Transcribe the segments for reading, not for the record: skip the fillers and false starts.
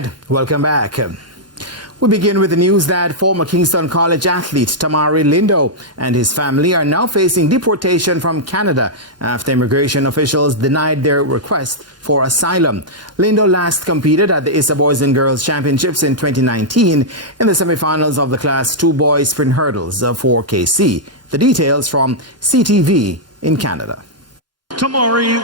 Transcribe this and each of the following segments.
right, welcome back. We begin with the news that former Kingston College athlete Tamari Lindo and his family are now facing deportation from Canada after immigration officials denied their request for asylum. Lindo last competed at the ISA Boys and Girls Championships in 2019 in the semifinals of the Class 2 Boys Sprint Hurdles for KC. The details from CTV in Canada. Tamari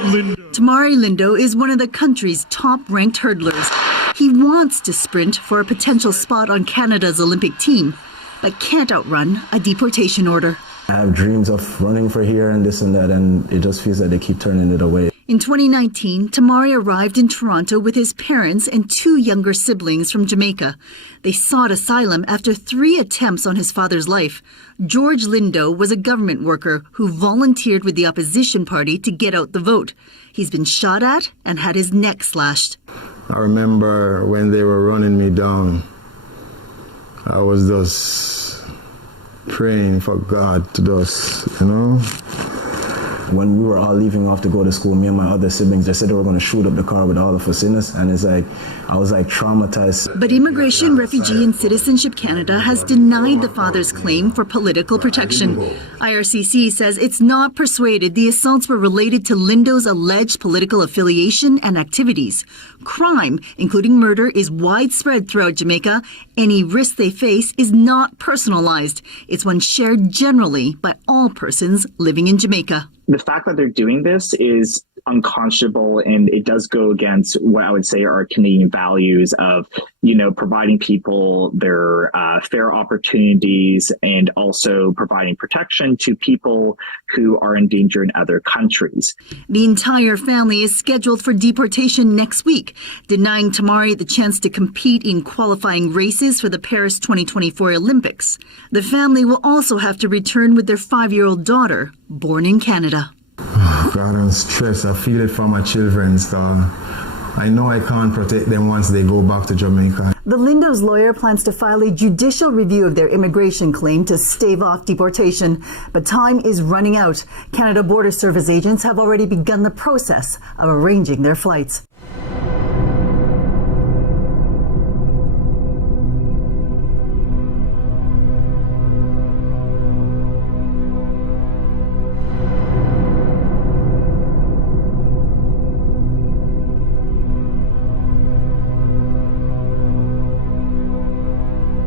Lindo is one of the country's top-ranked hurdlers. He wants to sprint for a potential spot on Canada's Olympic team, but can't outrun a deportation order. I have dreams of running for here and this and that, and it just feels like they keep turning it away. In 2019, Tamari arrived in Toronto with his parents and 2 younger siblings from Jamaica. They sought asylum after 3 attempts on his father's life. George Lindo was a government worker who volunteered with the opposition party to get out the vote. He's been shot at and had his neck slashed. I remember when they were running me down, I was just praying for God to just, When we were all leaving off to go to school, me and my other siblings, they said they were going to shoot up the car with all of us in us, and it's like, I was like traumatized. But Immigration, Refugee and Citizenship Canada has denied the father's claim for political protection. IRCC says it's not persuaded the assaults were related to Lindo's alleged political affiliation and activities. Crime, including murder, is widespread throughout Jamaica. Any risk they face is not personalized. It's one shared generally by all persons living in Jamaica. The fact that they're doing this is unconscionable, and it does go against what I would say are Canadian values of, providing people their fair opportunities and also providing protection to people who are in danger in other countries. The entire family is scheduled for deportation next week, denying Tamari the chance to compete in qualifying races for the Paris 2024 Olympics. The family will also have to return with their 5-year-old daughter, born in Canada. God, I'm stressed. I feel it for my children, so I know I can't protect them once they go back to Jamaica. The Lindo's lawyer plans to file a judicial review of their immigration claim to stave off deportation. But time is running out. Canada Border Service agents have already begun the process of arranging their flights.